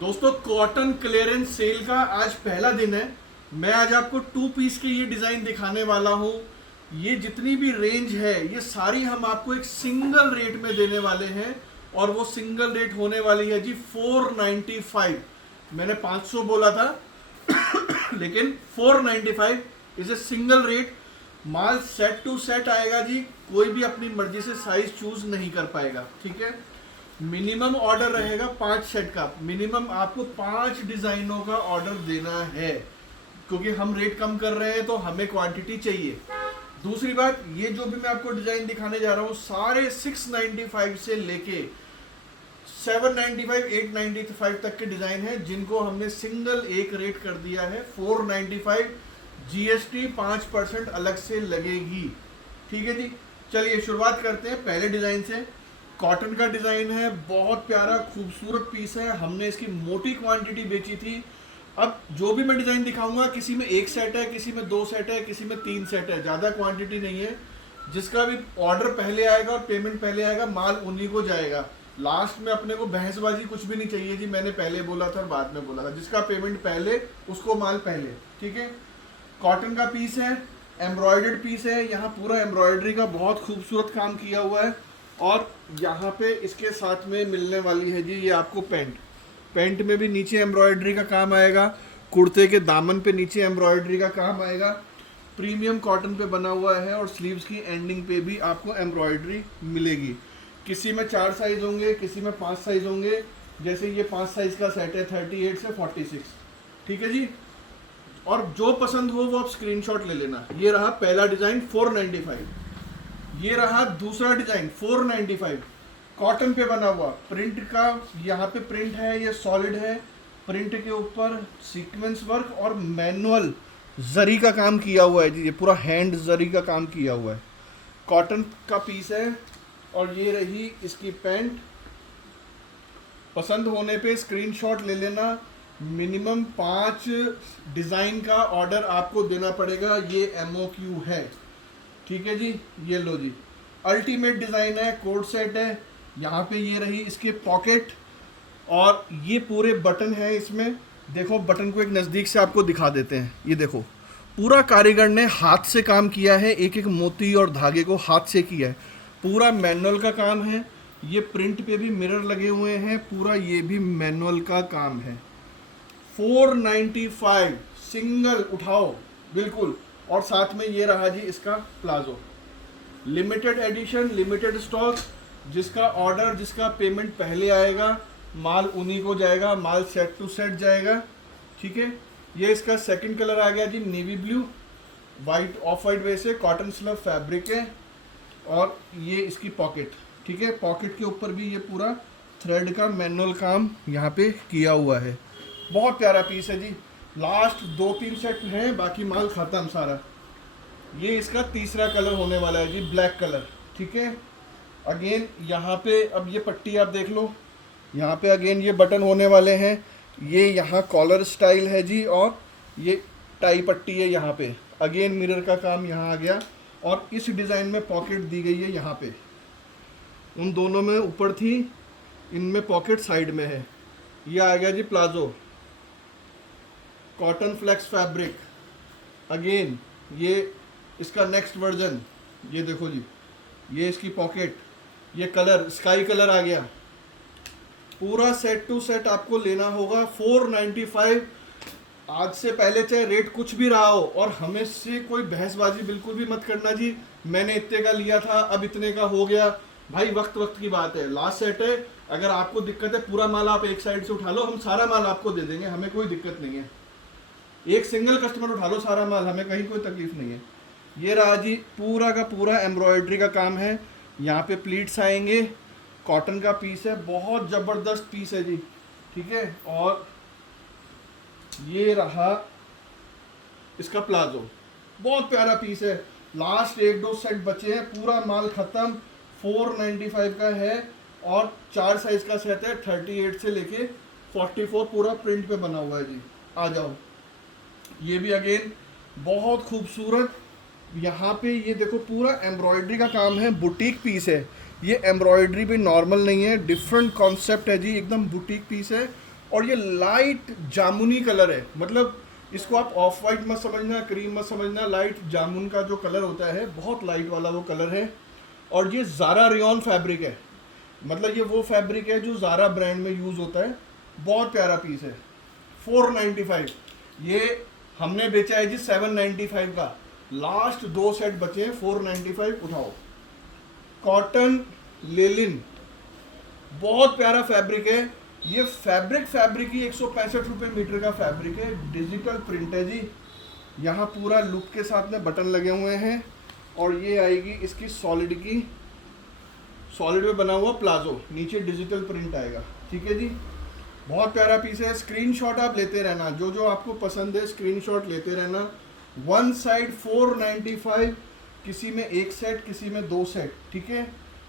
दोस्तों cotton clearance cell का आज पहला दिन है। मैं आज आपको 2 पीस के ये डिज़ाइन दिखाने वाला हूँ। ये जितनी भी रेंज है ये सारी हम आपको एक सिंगल रेट में देने वाले हैं और वो सिंगल रेट होने वाली है जी 495। मैंने 500 बोला था लेकिन 495 इज ए सिंगल रेट। माल सेट टू सेट आएगा जी, कोई भी अपनी मर्जी से साइज चूज नहीं कर पाएगा, ठीक है। मिनिमम ऑर्डर रहेगा 5 सेट का। मिनिमम आपको 5 डिजाइनों का ऑर्डर देना है क्योंकि हम रेट कम कर रहे हैं तो हमें क्वांटिटी चाहिए। दूसरी बात, ये जो भी मैं आपको डिजाइन दिखाने जा रहा हूँ सारे 695 से लेके 795 895 तक के डिजाइन है जिनको हमने सिंगल एक रेट कर दिया है 495। जीएसटी 5% अलग से लगेगी, ठीक है जी। चलिए शुरुआत करते हैं पहले डिजाइन से। कॉटन का डिजाइन है, बहुत प्यारा खूबसूरत पीस है। हमने इसकी मोटी क्वांटिटी बेची थी। अब जो भी मैं डिजाइन दिखाऊंगा किसी में 1 सेट है, किसी में 2 सेट है, किसी में 3 सेट है, ज्यादा क्वांटिटी नहीं है। जिसका भी ऑर्डर पहले आएगा और पेमेंट पहले आएगा माल उन्हीं को जाएगा। लास्ट में अपने को बहसबाजी कुछ भी नहीं चाहिए जी, मैंने पहले बोला था और बाद में बोला था। जिसका पेमेंट पहले उसको माल पहले, ठीक है। कॉटन का पीस है, एम्ब्रॉयडर्ड पीस है। यहाँ पूरा एम्ब्रॉयडरी का बहुत खूबसूरत काम किया हुआ है और यहाँ पे इसके साथ में मिलने वाली है जी ये आपको पैंट। पैंट में भी नीचे एम्ब्रॉयडरी का काम आएगा, कुर्ते के दामन पे नीचे एम्ब्रॉयडरी का काम आएगा। प्रीमियम कॉटन पे बना हुआ है और स्लीव्स की एंडिंग पे भी आपको एम्ब्रॉयडरी मिलेगी। किसी में 4 साइज होंगे, किसी में 5 साइज होंगे। जैसे ये 5 साइज का सेट है 38 से 46, ठीक है जी। और जो पसंद हो वो आप स्क्रीनशॉट ले लेना। ये रहा पहला डिजाइन 495। ये रहा दूसरा डिजाइन 495, कॉटन पे बना हुआ प्रिंट का। यहाँ पे प्रिंट है, ये सॉलिड है। प्रिंट के ऊपर सीक्वेंस वर्क और मैनुअल जरी का काम किया हुआ है जी, ये पूरा हैंड जरी का काम किया हुआ है। कॉटन का पीस है और ये रही इसकी पैंट। पसंद होने पे स्क्रीनशॉट ले लेना। मिनिमम 5 डिज़ाइन का ऑर्डर आपको देना पड़ेगा, ये MOQ है, ठीक है जी। ये लो जी, अल्टीमेट डिज़ाइन है, कोड सेट है। यहाँ पे ये रही इसके पॉकेट और ये पूरे बटन है इसमें। देखो बटन को एक नज़दीक से आपको दिखा देते हैं। ये देखो पूरा कारीगर ने हाथ से काम किया है, एक एक मोती और धागे को हाथ से किया है। पूरा मैनुअल का काम है। ये प्रिंट पे भी मिरर लगे हुए हैं, पूरा ये भी मैनुअल का काम है। 495 सिंगल उठाओ बिल्कुल। और साथ में ये रहा जी इसका palazzo, limited edition, limited stock. जिसका ऑर्डर, जिसका पेमेंट पहले आएगा माल उन्हीं को जाएगा, माल सेट टू सेट जाएगा, ठीक है। ये इसका सेकंड कलर आ गया जी navy blue, white off white वैसे कॉटन स्लब फैब्रिक है। और ये इसकी पॉकेट, ठीक है। पॉकेट के ऊपर भी ये पूरा थ्रेड का मैनुअल काम यहाँ पे किया हुआ है। बहुत प्यारा पीस है जी। लास्ट 2-3 सेट हैं, बाकी माल खत्म सारा। ये इसका तीसरा कलर होने वाला है जी, ब्लैक कलर, ठीक है। अगेन यहाँ पे अब ये पट्टी आप देख लो, यहाँ पे अगेन ये बटन होने वाले हैं। ये यहाँ कॉलर स्टाइल है जी और ये टाई पट्टी है यहाँ पे। अगेन मिरर का काम यहाँ आ गया और इस डिज़ाइन में पॉकेट दी गई है यहाँ पे। उन दोनों में ऊपर थी, इनमें पॉकेट साइड में है। ये आ गया जी palazzo, cotton flex fabric. Again ये इसका नेक्स्ट वर्जन, ये देखो जी, ये इसकी पॉकेट, ये कलर स्काई कलर आ गया। पूरा सेट टू सेट आपको लेना होगा 495। आज से पहले चाहे रेट कुछ भी रहा हो और हमें से कोई बहसबाजी बिल्कुल भी मत करना जी, मैंने इतने का लिया था अब इतने का हो गया। भाई वक्त वक्त की बात है, लास्ट सेट है। अगर आपको दिक्कत है पूरा माल आप एक साइड से उठा लो, हम सारा माल आपको दे देंगे, हमें कोई दिक्कत नहीं है। एक सिंगल कस्टमर उठा लो सारा माल, हमें कहीं कोई तकलीफ नहीं है। ये रहा जी पूरा का पूरा एम्ब्रॉयडरी का काम है। यहाँ पे प्लीट्स आएंगे, कॉटन का पीस है, बहुत ज़बरदस्त पीस है जी, ठीक है। और ये रहा इसका प्लाजो, बहुत प्यारा पीस है। लास्ट 1-2 सेट बचे हैं, पूरा माल ख़त्म। 495 का है और 4 साइज का सेट है, 38 से लेके 44, पूरा प्रिंट पे बना हुआ है जी। आ जाओ, ये भी अगेन बहुत खूबसूरत। यहाँ पे ये देखो पूरा एम्ब्रॉयडरी का काम है, बुटीक पीस है। ये एम्ब्रॉयडरी भी नॉर्मल नहीं है, डिफरेंट कॉन्सेप्ट है जी, एकदम बुटीक पीस है। और ये लाइट जामुनी कलर है, मतलब इसको आप ऑफ वाइट मत समझना, क्रीम मत समझना, लाइट जामुन का जो कलर होता है बहुत लाइट वाला वो कलर है। और ये ज़ारा रेयॉन फैब्रिक है, मतलब ये वो फैब्रिक है जो ज़ारा ब्रांड में यूज़ होता है। बहुत प्यारा पीस है। 495, ये हमने बेचा है जी 795 का। लास्ट 2 सेट बचे हैं, 495 उठाओ। कॉटन लेलिन, बहुत प्यारा फैब्रिक है। ये फैब्रिक ही 165 रुपये मीटर का फैब्रिक है। डिजिटल प्रिंट है जी, यहाँ पूरा लुक के साथ में बटन लगे हुए हैं। और ये आएगी इसकी सॉलिड में बना हुआ प्लाजो, नीचे डिजिटल प्रिंट आएगा। ठीक है जी, बहुत प्यारा पीस है। स्क्रीनशॉट आप लेते रहना, जो जो आपको पसंद है स्क्रीनशॉट लेते रहना। वन साइड 495, किसी में 1 सेट, किसी में 2 सेट। ठीक है,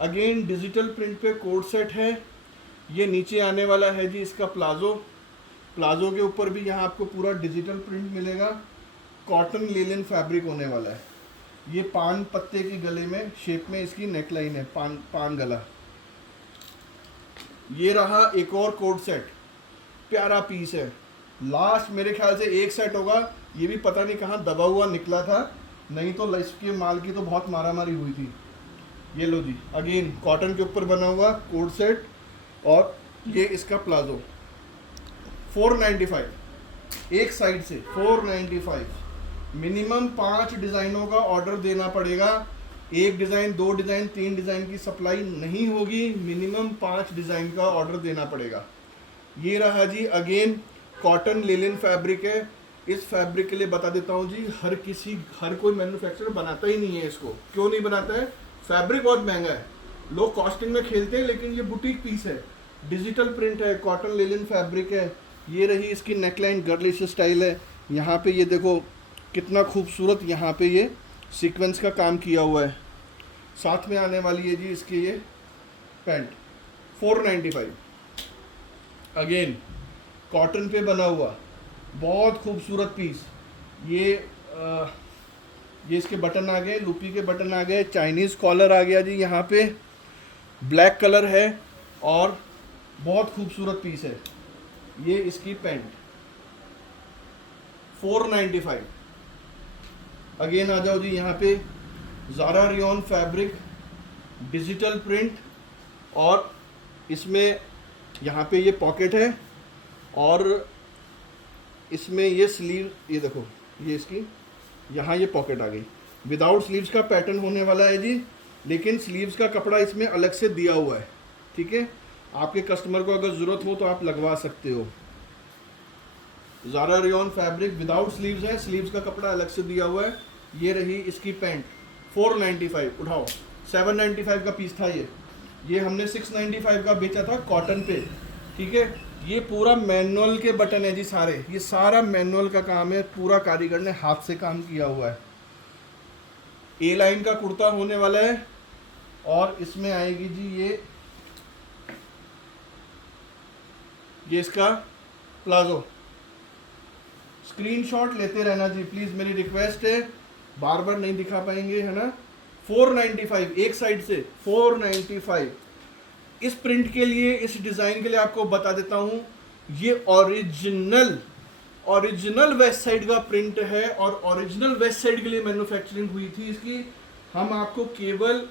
अगेन डिजिटल प्रिंट पे कोड सेट है। ये नीचे आने वाला है जी इसका प्लाजो के ऊपर भी यहाँ आपको पूरा डिजिटल प्रिंट मिलेगा। कॉटन लेलिन फैब्रिक होने वाला है। ये पान पत्ते की गले में शेप में इसकी नेकलाइन है, पान गला। ये रहा एक और कोड सेट, प्यारा पीस है। लास्ट मेरे ख्याल से 1 सेट होगा, ये भी पता नहीं कहाँ दबा हुआ निकला था, नहीं तो इसके माल की तो बहुत मारामारी हुई थी। ये लो जी, अगेन कॉटन के ऊपर बना हुआ कोड सेट, और ये इसका प्लाजो 495 एक साइड से। 495, मिनिमम 5 डिज़ाइनों का ऑर्डर देना पड़ेगा। 1 डिज़ाइन, 2 डिज़ाइन, 3 डिज़ाइन की सप्लाई नहीं होगी, मिनिमम 5 डिज़ाइन का ऑर्डर देना पड़ेगा। ये रहा जी, अगेन कॉटन लेलिन फैब्रिक है। इस फैब्रिक के लिए बता देता हूँ जी, हर कोई मैन्युफैक्चरर बनाता ही नहीं है इसको। क्यों नहीं बनाता है? फैब्रिक बहुत महंगा है, लोग कॉस्टिंग में खेलते हैं, लेकिन ये बुटीक पीस है। डिजिटल प्रिंट है, कॉटन लेलिन फैब्रिक है। ये रही इसकी नेकलाइन, गर्लिश स्टाइल है। यहाँ पे ये देखो कितना खूबसूरत यहाँ पे ये सीक्वेंस का काम किया हुआ है। साथ में आने वाली है जी इसकी ये पैंट, 495। अगेन कॉटन पे बना हुआ बहुत खूबसूरत पीस। ये इसके बटन आ गए, लूपी के बटन आ गए, चाइनीज़ कॉलर आ गया जी यहाँ पे, ब्लैक कलर है और बहुत खूबसूरत पीस है। ये इसकी पैंट 495। अगेन आ जाओ जी यहाँ पे, Zara rayon fabric, digital print, और इसमें यहाँ पे ये पॉकेट है, और इसमें ये स्लीव, ये देखो ये इसकी यहाँ ये पॉकेट आ गई। विदाउट स्लीव्स का पैटर्न होने वाला है जी, लेकिन स्लीव्स का कपड़ा इसमें अलग से दिया हुआ है। ठीक है, आपके कस्टमर को अगर ज़रूरत हो तो आप लगवा सकते हो। Zara rayon fabric, without sleeves है, स्लीव्स का कपड़ा अलग से दिया हुआ है। ये रही इसकी पैंट 495। उठाओ, 795 का पीस था ये हमने 695 का बेचा था कॉटन पे। ठीक है, ये पूरा मैनुअल के बटन है जी सारे, ये सारा मैनुअल का काम है, पूरा कारीगर ने हाथ से काम किया हुआ है। ए लाइन का कुर्ता होने वाला है, और इसमें आएगी जी ये इसका प्लाजो। स्क्रीनशॉट लेते रहना जी प्लीज़, मेरी रिक्वेस्ट है, बार बार नहीं दिखा पाएंगे, है ना। 495 एक साइड से, 495। इस प्रिंट के लिए, इस डिज़ाइन के लिए आपको बता देता हूँ, ये ओरिजिनल वेस्ट साइड का प्रिंट है, और ओरिजिनल वेस्ट साइड के लिए मैन्युफैक्चरिंग हुई थी इसकी। हम आपको केवल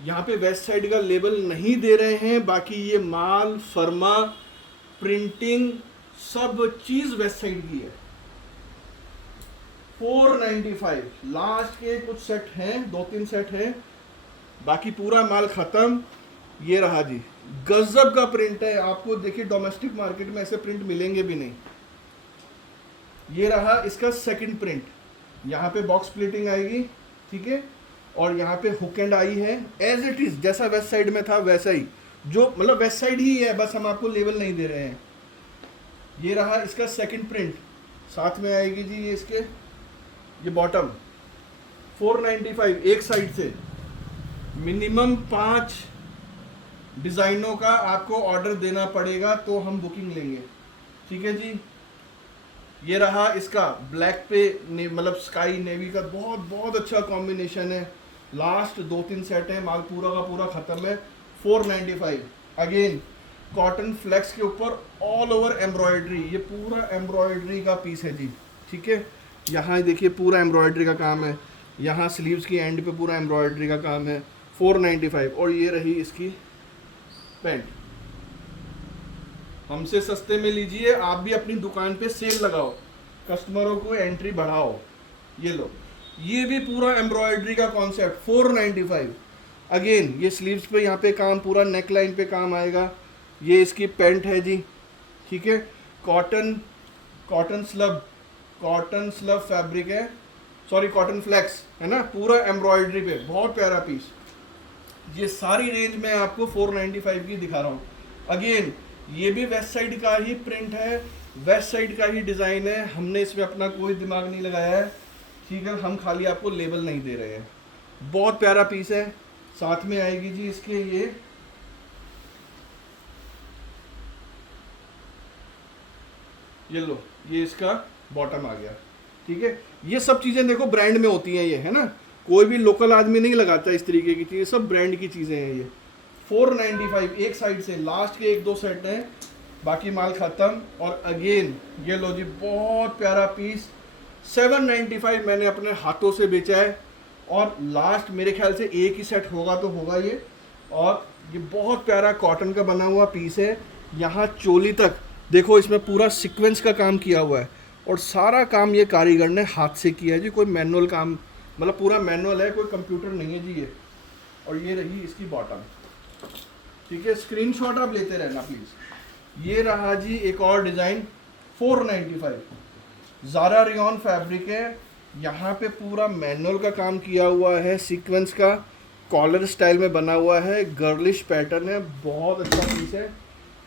यहाँ पे वेस्ट साइड का लेबल नहीं दे रहे हैं, बाकी ये माल, फर्मा, प्रिंटिंग, सब चीज़ वेस्ट साइड की है। 495, लास्ट के कुछ सेट हैं, 2-3 सेट हैं, बाकी पूरा माल ख़त्म। ये रहा जी, गजब का प्रिंट है, आपको देखिए डोमेस्टिक मार्केट में ऐसे प्रिंट मिलेंगे भी नहीं। ये रहा इसका सेकंड प्रिंट, यहाँ पे बॉक्स प्लेटिंग आएगी। ठीक है, और यहाँ पे हुक एंड आई है, एज इट इज़ जैसा वेस्ट साइड में था वैसा ही, जो मतलब वेस्ट साइड ही है, बस हम आपको लेबल नहीं दे रहे हैं। ये रहा इसका सेकंड प्रिंट, साथ में आएगी जी ये इसके ये बॉटम, 495 एक साइड से। मिनिमम 5 डिज़ाइनों का आपको ऑर्डर देना पड़ेगा तो हम बुकिंग लेंगे। ठीक है जी, ये रहा इसका ब्लैक पे मतलब स्काई नेवी का बहुत अच्छा कॉम्बिनेशन है। लास्ट 2-3 सेट है, माल पूरा का पूरा ख़त्म है। 495। अगेन कॉटन फ्लेक्स के ऊपर ऑल ओवर एम्ब्रॉयडरी, ये पूरा एम्ब्रॉयडरी का पीस है जी, ठीक है। यहाँ देखिए पूरा एम्ब्रॉयडरी का काम है, यहाँ स्लीव्स की एंड पे पूरा एम्ब्रॉयडरी का काम है। 495। और ये रही इसकी पैंट। हमसे सस्ते में लीजिए, आप भी अपनी दुकान पे सेल लगाओ, कस्टमरों को एंट्री बढ़ाओ। ये लो, ये भी पूरा एम्ब्रॉयडरी का कॉन्सेप्ट 495। अगेन ये स्लीव्स पे यहाँ पे काम, पूरा नेक लाइन पे काम आएगा। ये इसकी पैंट है जी, ठीक है। कॉटन स्लब फैब्रिक है, सॉरी कॉटन फ्लेक्स है ना, पूरा एम्ब्रॉयडरी पे, बहुत प्यारा पीस। ये सारी रेंज मैं आपको 495 की दिखा रहा हूँ। अगेन ये भी वेस्ट साइड का ही प्रिंट है, वेस्ट साइड का ही डिज़ाइन है, हमने इसमें अपना कोई दिमाग नहीं लगाया है, ठीक है। हम खाली आपको लेबल नहीं दे रहे हैं। बहुत प्यारा पीस है। साथ में आएगी जी इसके ये लो, ये इसका बॉटम आ गया, ठीक है। ये सब चीज़ें देखो ब्रांड में होती हैं, ये है ना, कोई भी लोकल आदमी नहीं लगाता इस तरीके की चीज़ें, सब ब्रांड की चीज़ें हैं ये। 495 एक साइड से, लास्ट के 1-2 सेट हैं, बाकी माल ख़त्म। और अगेन ये लो जी, बहुत प्यारा पीस 795 मैंने अपने हाथों से बेचा है। और लास्ट मेरे ख्याल से एक ही सेट होगा तो होगा ये। और ये बहुत प्यारा कॉटन का बना हुआ पीस है। यहाँ चोली तक देखो, इसमें पूरा सीक्वेंस का काम किया हुआ है, और सारा काम ये कारीगर ने हाथ से किया है जी, कोई मैनुअल काम, मतलब पूरा मैनुअल है, कोई कंप्यूटर नहीं है जी ये। और ये रही इसकी बॉटम, ठीक है। स्क्रीनशॉट आप लेते रहना प्लीज़। ये रहा जी एक और डिज़ाइन 495, ज़ारा रेयॉन फैब्रिक है, यहाँ पे पूरा मैनुअल का काम किया हुआ है, सीक्वेंस का, कॉलर स्टाइल में बना हुआ है, गर्लिश पैटर्न है, बहुत अच्छा पीस है।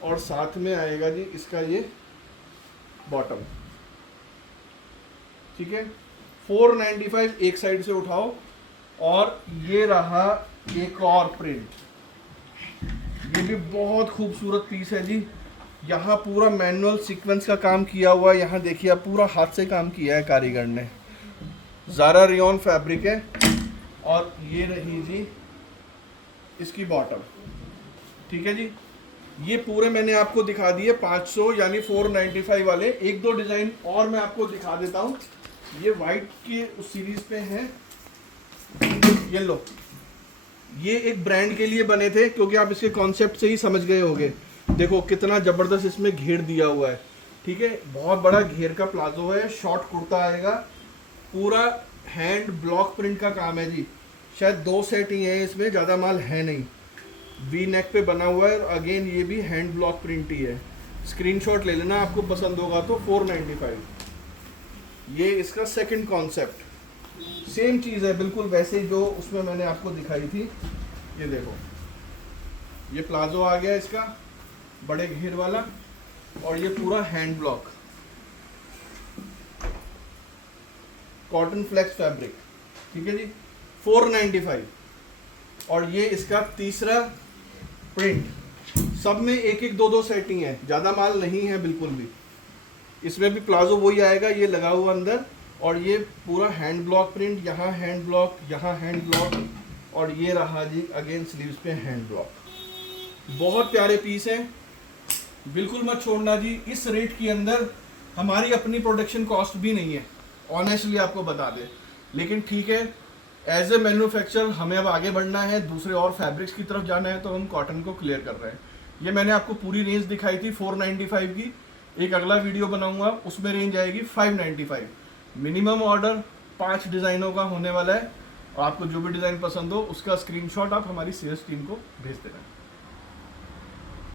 और साथ में आएगा जी इसका ये बॉटम, ठीक है। 495 एक साइड से उठाओ। और ये रहा एक और प्रिंट, ये भी बहुत खूबसूरत पीस है जी। यहाँ पूरा मैनुअल सीक्वेंस का काम किया हुआ है, यहाँ देखिए आप, पूरा हाथ से काम किया है कारीगर ने। ज़ारा रेयॉन फैब्रिक है। और ये रही जी इसकी बॉटम, ठीक है जी। ये पूरे मैंने आपको दिखा दिए 500 यानी 495 वाले। 1-2 डिज़ाइन और मैं आपको दिखा देता हूँ। ये वाइट के उस सीरीज़ पे हैं, ये लो, ये एक ब्रांड के लिए बने थे, क्योंकि आप इसके कॉन्सेप्ट से ही समझ गए होंगे। देखो कितना ज़बरदस्त इसमें घेर दिया हुआ है, ठीक है। बहुत बड़ा घेर का प्लाजो है, शॉर्ट कुर्ता आएगा, पूरा हैंड ब्लॉक प्रिंट का काम है जी। शायद 2 सेट ही हैं इसमें, ज़्यादा माल है नहीं। वी नेक पे बना हुआ है, और अगेन ये भी हैंड ब्लॉक प्रिंट ही है। स्क्रीनशॉट ले लेना, आपको पसंद होगा तो। 495 ये इसका सेकंड कॉन्सेप्ट, सेम चीज़ है बिल्कुल वैसे ही जो उसमें मैंने आपको दिखाई थी। ये देखो, ये प्लाजो आ गया इसका बड़े घेर वाला, और ये पूरा hand block cotton flex fabric, ठीक है जी। 495। और ये इसका तीसरा प्रिंट, सब में 1-1, 2-2 सेटिंग है, ज़्यादा माल नहीं है बिल्कुल भी। इसमें भी प्लाजो वही आएगा, ये लगा हुआ अंदर, और ये पूरा हैंड ब्लॉक प्रिंट, यहाँ हैंड ब्लॉक, यहाँ हैंड ब्लॉक, और ये रहा जी अगेन स्लीव्स पे हैंड ब्लॉक। बहुत प्यारे पीस हैं, बिल्कुल मत छोड़ना जी। इस रेट के अंदर हमारी अपनी प्रोडक्शन कॉस्ट भी नहीं है, ऑनेस्टली आपको बता दें। लेकिन ठीक है, एज ए मैन्युफैक्चरर हमें अब आगे बढ़ना है, दूसरे और फैब्रिक्स की तरफ जाना है, तो हम कॉटन को क्लियर कर रहे हैं। ये मैंने आपको पूरी रेंज दिखाई थी 495 की। एक अगला वीडियो बनाऊंगा, उसमें रेंज आएगी 595। मिनिमम ऑर्डर 5 डिज़ाइनों का होने वाला है, और आपको जो भी डिज़ाइन पसंद हो उसका स्क्रीनशॉट आप हमारी सेल्स टीम को भेज देना।